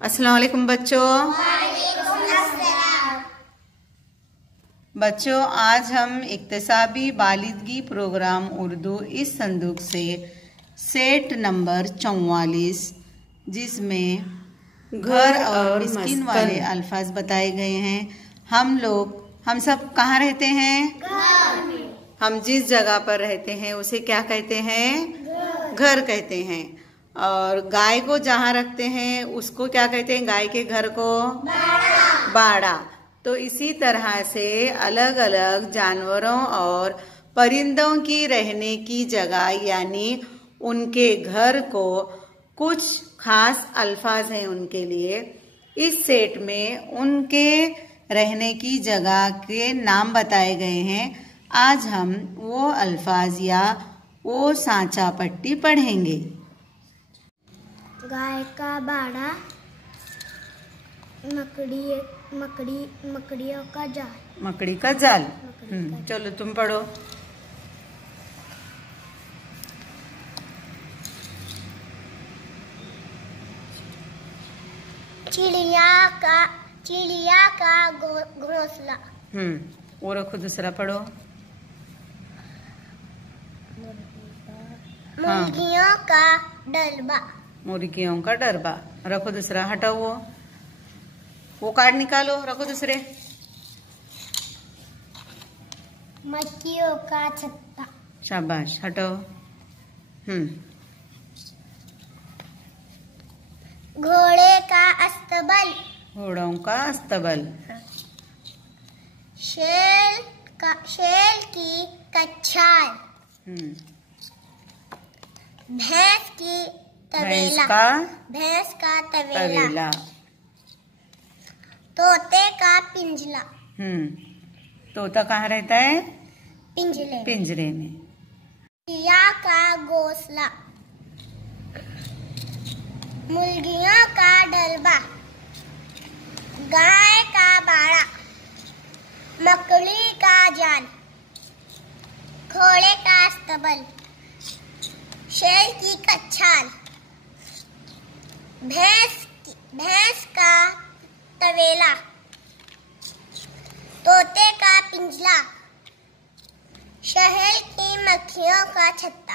अस्सलाम वालेकुम बच्चों, आज हम इक्तिसाबी बालिदगी प्रोग्राम उर्दू इस संदूक से सेट नंबर 44 जिसमें घर और मिस्किन वाले अल्फाज बताए गए हैं। हम सब कहाँ रहते हैं? घर में। हम जिस जगह पर रहते हैं उसे क्या कहते हैं? घर कहते हैं। और गाय को जहाँ रखते हैं उसको क्या कहते हैं? गाय के घर को बाड़ा। तो इसी तरह से अलग अलग जानवरों और परिंदों की रहने की जगह यानी उनके घर को कुछ खास अल्फाज हैं उनके लिए। इस सेट में उनके रहने की जगह के नाम बताए गए हैं। आज हम वो अल्फाज या वो सांचा पट्टी पढ़ेंगे। गाय का बाड़ा, मकड़ियों का जाल। मकड़ी का जाल। चलो तुम पढ़ो। चिड़िया का घोंसला। वो रखो, दूसरा पढ़ो। मुर्गियों का डरबा। मुर्गियों का डरबा रखो, दूसरा। हटाओ वो कार्ड निकालो, रखो दूसरे। मक्खियों का छत्ता। शाबाश, हटाओ। घोड़े का अस्तबल। घोड़ों का अस्तबल। शेर की कच्छाल। भैंस का तबेला। तोते का पिंजरा। तोता कहाँ रहता है? पिंजरे में। चिड़िया का घोंसला। मुर्गियों का डरबा। गाय का बाड़ा। मकड़ी का जाल। घोड़े का अस्तबल। शेर की कच्छाल। भैंस का तबेला। तोते का पिंजरा। शहर की मक्खियों का छत्ता।